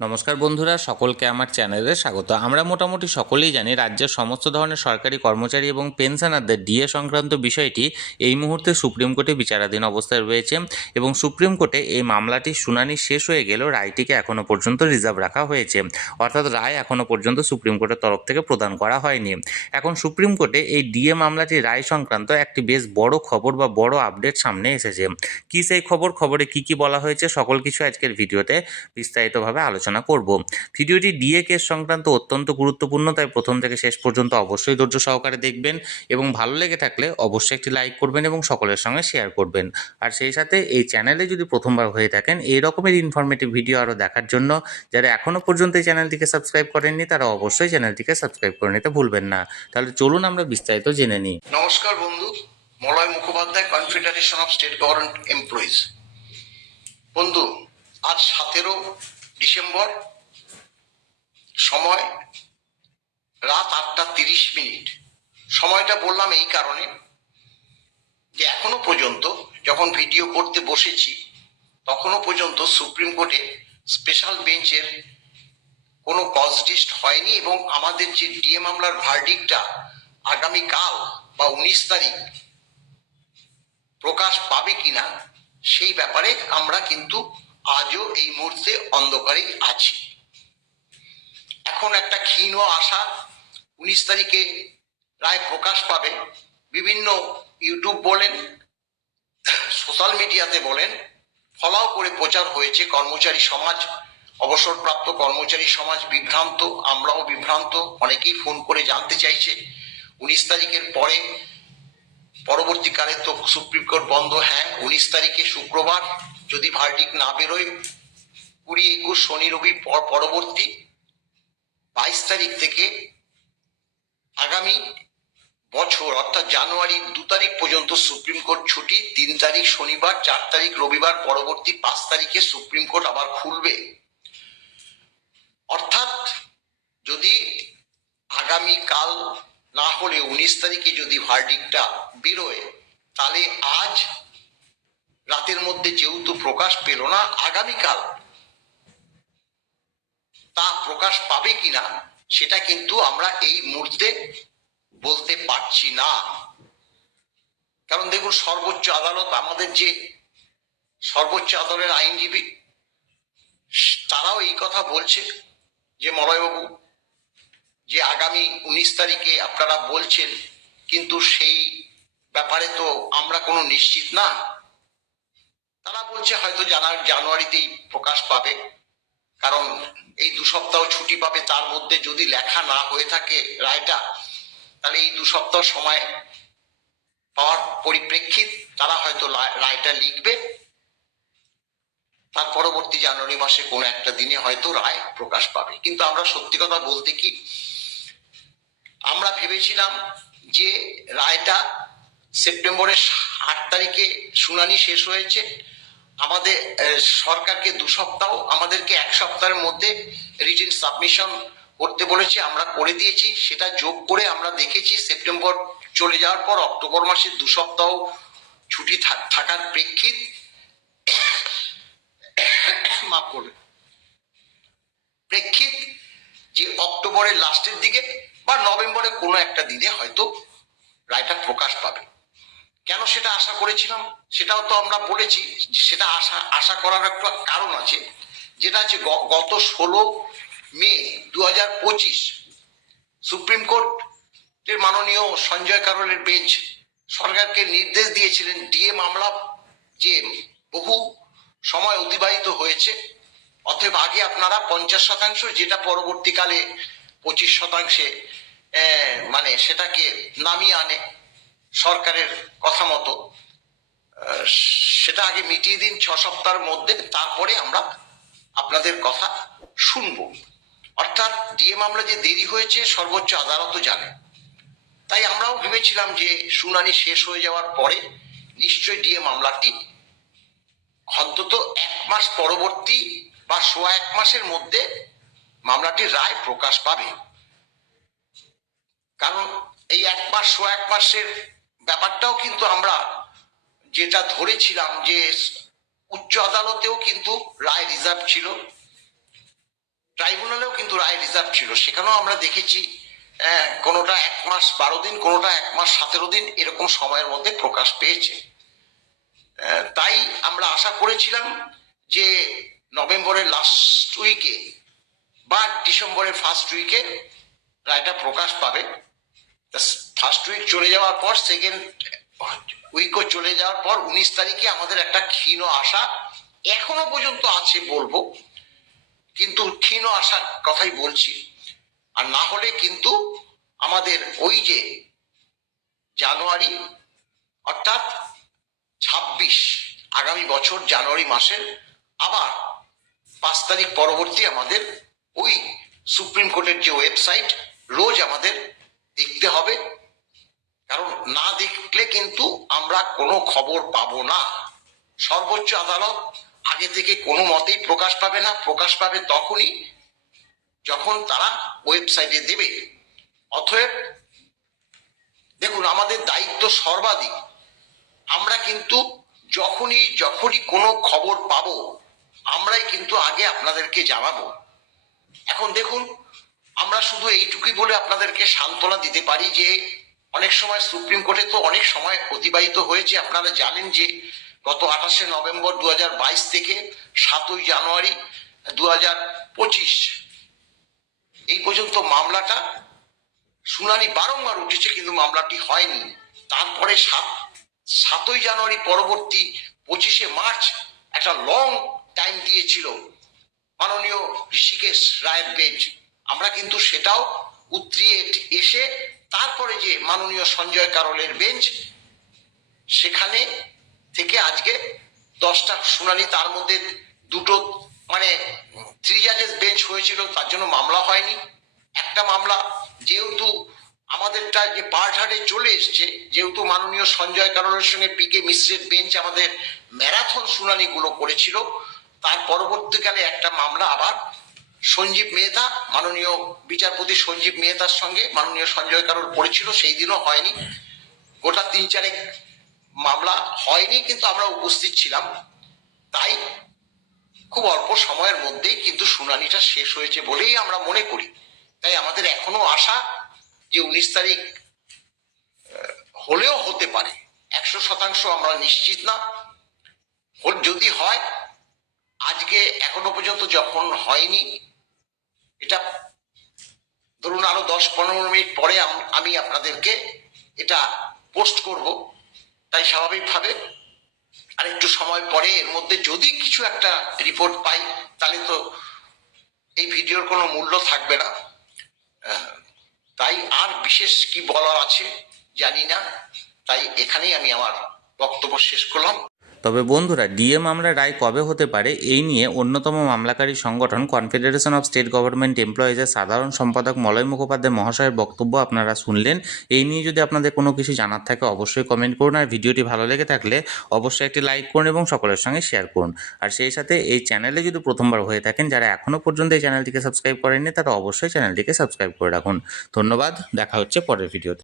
নমস্কার বন্ধুরা, সকলকে আমার চ্যানেলে স্বাগত। আমরা মোটামুটি সকলেই জানি রাজ্যের সমস্ত ধরনের সরকারি কর্মচারী এবং পেনশনারদের ডিএ সংক্রান্ত বিষয়টি এই মুহূর্তে সুপ্রিম কোর্টে বিচারাধীন অবস্থায় রয়েছে এবং সুপ্রিম কোর্টে এই মামলাটির শুনানি শেষ হয়ে গেলেও রায়টিকে এখনও পর্যন্ত রিজার্ভ রাখা হয়েছে, অর্থাৎ রায় এখনও পর্যন্ত সুপ্রিম কোর্টের তরফ থেকে প্রদান করা হয়নি। এখন সুপ্রিম কোর্টে এই ডিএ মামলাটির রায় সংক্রান্ত একটি বেশ বড় খবর বা বড় আপডেট সামনে এসেছে। কী সেই খবরে কী বলা হয়েছে সকল কিছু আজকের ভিডিওতে বিস্তারিতভাবে আলোচনা করব। ভিডিওটি ডিএ কেস সংক্রান্ত অত্যন্ত গুরুত্বপূর্ণ, তাই প্রথম থেকে শেষ পর্যন্ত অবশ্যই ধৈর্য সহকারে দেখবেন এবং ভালো লেগে থাকলে অবশ্যই একটি লাইক করবেন এবং সকলের সঙ্গে শেয়ার করবেন। আর সেই সাথে এই চ্যানেলে যদি প্রথমবার হয়ে থাকেন এই রকমের ইনফরমেটিভ ভিডিও আরও দেখার জন্য যারা এখনও পর্যন্ত এই চ্যানেলটিকে সাবস্ক্রাইব করেননি তারা অবশ্যই চ্যানেলটিকে সাবস্ক্রাইব করে নিতে ভুলবেন না। তাহলে চলুন আমরা বিস্তারিত জেনে নিই। নমস্কার বন্ধু, Malay Mukhopadhyay, confederation of state government employees. বন্ধু, আজ 17 ডিসেম্বর, সময় রাত 8:30। সময়টা বললাম এই কারণে যে এখনো পর্যন্ত যখন ভিডিও করতে বসেছি তখনো পর্যন্ত সুপ্রিম কোর্টে স্পেশাল বেঞ্চের কোনো কজ লিস্ট হয়নি এবং আমাদের যে ডিএ মামলার ভার্ডিক্টটা আগামীকাল বা 19 তারিখ প্রকাশ পাবে কিনা সেই ব্যাপারে আমরা কিন্তু আজও এই মুহূর্তে অন্ধকারেই আছি। এখন একটা ক্ষীণ আশা 19 তারিখে রায় প্রকাশ পাবে। বিভিন্ন ইউটিউব বলেন, সোশ্যাল মিডিয়াতে বলেন, ফলাও করে প্রচার হয়েছে। কর্মচারী সমাজ, অবসরপ্রাপ্ত কর্মচারী সমাজ বিভ্রান্ত, আমরাও বিভ্রান্ত। অনেকেই ফোন করে জানতে চাইছে 19 তারিখের পরে পরবর্তীকালে তো সুপ্রিম কোর্ট বন্ধ। হ্যাঁ, 19 তারিখে শুক্রবার যদি ভার্ডিক্ট না বেরোয়, 20-21 শনি রবি পরবর্তী 22 তারিখ থেকে আগামী বছর অর্থাৎ জানুয়ারি 2 তারিখ পর্যন্ত সুপ্রিম কোর্ট ছুটি। 3 তারিখ শনিবার, 4 তারিখ রবিবার, পরবর্তী 5 তারিখে সুপ্রিম কোর্ট আবার খুলবে। অর্থাৎ যদি আগামীকাল না হলে 19 তারিখে যদি ভার্ডিক্টটা বেরোয়, তাহলে আজ রাতের মধ্যে যেহেতু প্রকাশ পেল না, আগামীকাল তা প্রকাশ পাবে কিনা সেটা কিন্তু আমরা এই মুহূর্তে বলতে পারছি না। কারণ দেখুন, সর্বোচ্চ আদালত, আমাদের যে সর্বোচ্চ আদালতের আইনজীবী, তারাও এই কথা বলছে যে মলয়বাবু, যে আগামী 19 তারিখে আপনারা বলছেন, কিন্তু সেই ব্যাপারে তো আমরা কোনো নিশ্চিত না। তারা বলছে হয়তো জানুয়ারিতেই প্রকাশ পাবে, কারণ এই 2 সপ্তাহ ছুটি পাবে। তার মধ্যে যদি লেখা না হয়ে থাকে রায়টা, তাহলে এই 2 সপ্তাহ সময় পাওয়ার পরিপ্রেক্ষিত তারা হয়তো রায়টা লিখবে। তার পরবর্তী জানুয়ারি মাসে কোনো একটা দিনে হয়তো রায় প্রকাশ পাবে। কিন্তু আমরা সত্যি কথা বলতে কি, আমরা ভেবেছিলাম যে রায়টা সেপ্টেম্বরের 8 তারিখে শুনানি শেষ হয়েছে। আমাদের সরকারকে 2 সপ্তাহ, আমাদেরকে 1 সপ্তাহের মধ্যে রিটেন সাবমিশন করতে বলেছে, আমরা করে দিয়েছি। সেটা যোগ করে আমরা দেখেছি সেপ্টেম্বর চলে যাওয়ার পর অক্টোবর মাসে 2 সপ্তাহ ছুটি থাকার প্রেক্ষিত, মাফ করবে, প্রেক্ষিত যে অক্টোবরের লাস্টের দিকে বা নভেম্বরের কোনো একটা দিনে হয়তো রায়টা প্রকাশ পাবে। কেন সেটা আশা করেছিলাম সেটাও তো আমরা বলেছি। সেটা আশা করার একটা কারণ আছে, যেটা হচ্ছে গত 16 মে 2025 সুপ্রিম কোর্টের মাননীয় সঞ্জয় কারোলের বেঞ্চ সরকারকে নির্দেশ দিয়েছিলেন ডিএ মামলা যে বহু সময় অতিবাহিত হয়েছে, অতএব আগে আপনারা 50%, যেটা পরবর্তীকালে 25%, মানে সেটাকে নামিয়ে আনে সরকারের কথা মতো, সেটা আগে মিটিয়ে দিন 6 সপ্তাহের মধ্যে, তারপরে আমরা আপনাদের কথা শুনবো। অর্থাৎ ডিএ মামলা যে দেরি হয়েছে সর্বোচ্চ আদালতও জানে। তাই আমরাও ভেবেছিলাম যে শুনানি শেষ হয়ে যাওয়ার পরে নিশ্চয়ই ডিএ মামলাটি অন্তত 1 মাস পরবর্তী বা 1.5 মাসের মধ্যে মামলাটির রায় প্রকাশ পাবে। কারণ এই 1 মাস 1.5 মাসের ব্যাপারটাও কিন্তু আমরা যেটা ধরেছিলাম যে উচ্চ আদালতেও কিন্তু রায় রিজার্ভ ছিল, ট্রাইব্যুনালেও কিন্তু রায় রিজার্ভ ছিল, সেখানেও আমরা দেখেছি কোনোটা 1 মাস 12 দিন, কোনোটা 1 মাস 17 দিন এরকম সময়ের মধ্যে প্রকাশ পেয়েছে। তাই আমরা আশা করেছিলাম যে নভেম্বরের লাস্ট উইকে বা ডিসেম্বরের ফার্স্ট উইকে রায়টা প্রকাশ পাবে। ফার্স্ট উইক চলে যাওয়ার পর সেকেন্ড উইকও চলে যাওয়ার পর 19 তারিখে আমাদের একটা ক্ষীণ আশা এখনো পর্যন্ত আছে বলবো, কিন্তু ক্ষীণ আশার কথাই বলছি। আর না হলে কিন্তু আমাদের ওই যে জানুয়ারি অর্থাৎ 26 আগামী বছর জানুয়ারি মাসের আবার 5 তারিখ পরবর্তী আমাদের ওই সুপ্রিম কোর্টের যে ওয়েবসাইট রোজ আমাদের দেখতে হবে, কারণ না দেখলে কিন্তু আমরা কোনো খবর পাবো না। সর্বোচ্চ আদালত আগে থেকে কোনো মতেই প্রকাশ পাবে না, প্রকাশ পাবে তখনই যখন তারা ওয়েবসাইটে দেবে। অতএব দেখুন, আমাদের দায়িত্ব সর্বাধিক, আমরা কিন্তু যখনই কোনো খবর পাবো আমরাই কিন্তু আগে আপনাদেরকে জানাবো। এখন দেখুন, আমরা শুধু এইটুকুই বলে আপনাদেরকে সান্ত্বনা দিতে পারি যে অনেক সময় সুপ্রিম কোর্টে তো অনেক সময় অতিবাহিত হয়েছে। আপনারা জানেন যে গত 28শে নভেম্বর 2022 থেকে 7ই জানুয়ারি 2025 এই পর্যন্ত মামলাটা শুনানি বারংবার উঠেছে, কিন্তু মামলাটি হয়নি। তারপরে 7ই জানুয়ারি পরবর্তী 25শে মার্চ একটা লং টাইম দিয়েছিল মাননীয় ঋষিকেশ রায়ের বেঞ্চ। আমরা কিন্তু সেটাও উতরিয়ে এসে তারপরে যে মাননীয় সঞ্জয় কারোলের বেঞ্চ, সেখানে থেকে আজকে 10টা শুনানি, তার মধ্যে দুটো 3 জাজেস বেঞ্চ হয়েছিল, তার জন্য মামলা হয়নি। একটা মামলা যেহেতু আমাদেরটা যে পার্টহার্টে চলে এসছে, যেহেতু মাননীয় সঞ্জয় কারোলের সঙ্গে পিকে মিশ্রের বেঞ্চ আমাদের ম্যারাথন শুনানিগুলো করেছিল, তার পরবর্তীকালে একটা মামলা আবার সঞ্জীব মেহতা, মাননীয় বিচারপতি সঞ্জীব মেহতার সঙ্গে মাননীয় সঞ্জয় কারোল পড়েছিল, সেই দিনও হয়নি। গোটা 3-4 মামলা হয়নি, কিন্তু আমরা উপস্থিত ছিলাম। তাই খুব অল্প সময়ের মধ্যেই কিন্তু শুনানিটা শেষ হয়েছে বলেই আমরা মনে করি। তাই আমাদের এখনো আশা যে 19 তারিখ হলেও হতে পারে, 100% আমরা নিশ্চিত না। যদি হয়, আজকে এখনো পর্যন্ত যখন হয়নি, এটা ধরুন আরো 10-15 মিনিট পরে আমি আপনাদেরকে এটা পোস্ট করব। তাই স্বাভাবিকভাবে আর একটু সময় পরে এর মধ্যে যদি কিছু একটা রিপোর্ট পাই, তাহলে তো এই ভিডিওর কোনো মূল্য থাকবে না। তাই আর বিশেষ কি বলার আছে জানি না, তাই এখানেই আমি আমার বক্তব্য শেষ করলাম। তবে বন্ধুরা, ডিএ মামলার রায় কবে হতে পারে এই নিয়ে অন্যতম মামলাকারী সংগঠন কনফেডারেশন অফ স্টেট গভর্নমেন্ট এমপ্লয়িজের সাধারণ সম্পাদক মলয় মুখোপাধ্যায় মহাশয়ের বক্তব্য আপনারা শুনলেন। এই নিয়ে যদি আপনাদের কোনো কিছু জানার থাকে অবশ্যই কমেন্ট করুন, আর ভিডিওটি ভালো লেগে থাকলে অবশ্যই একটি লাইক করুন এবং সকলের সঙ্গে শেয়ার করুন। আর সেই সাথে এই চ্যানেলে যদি প্রথমবার হয়ে থাকেন, যারা এখনও পর্যন্ত এই চ্যানেলটিকে সাবস্ক্রাইব করেননি, তারা অবশ্যই চ্যানেলটিকে সাবস্ক্রাইব করে রাখুন। ধন্যবাদ, দেখা হচ্ছে পরের ভিডিওতে।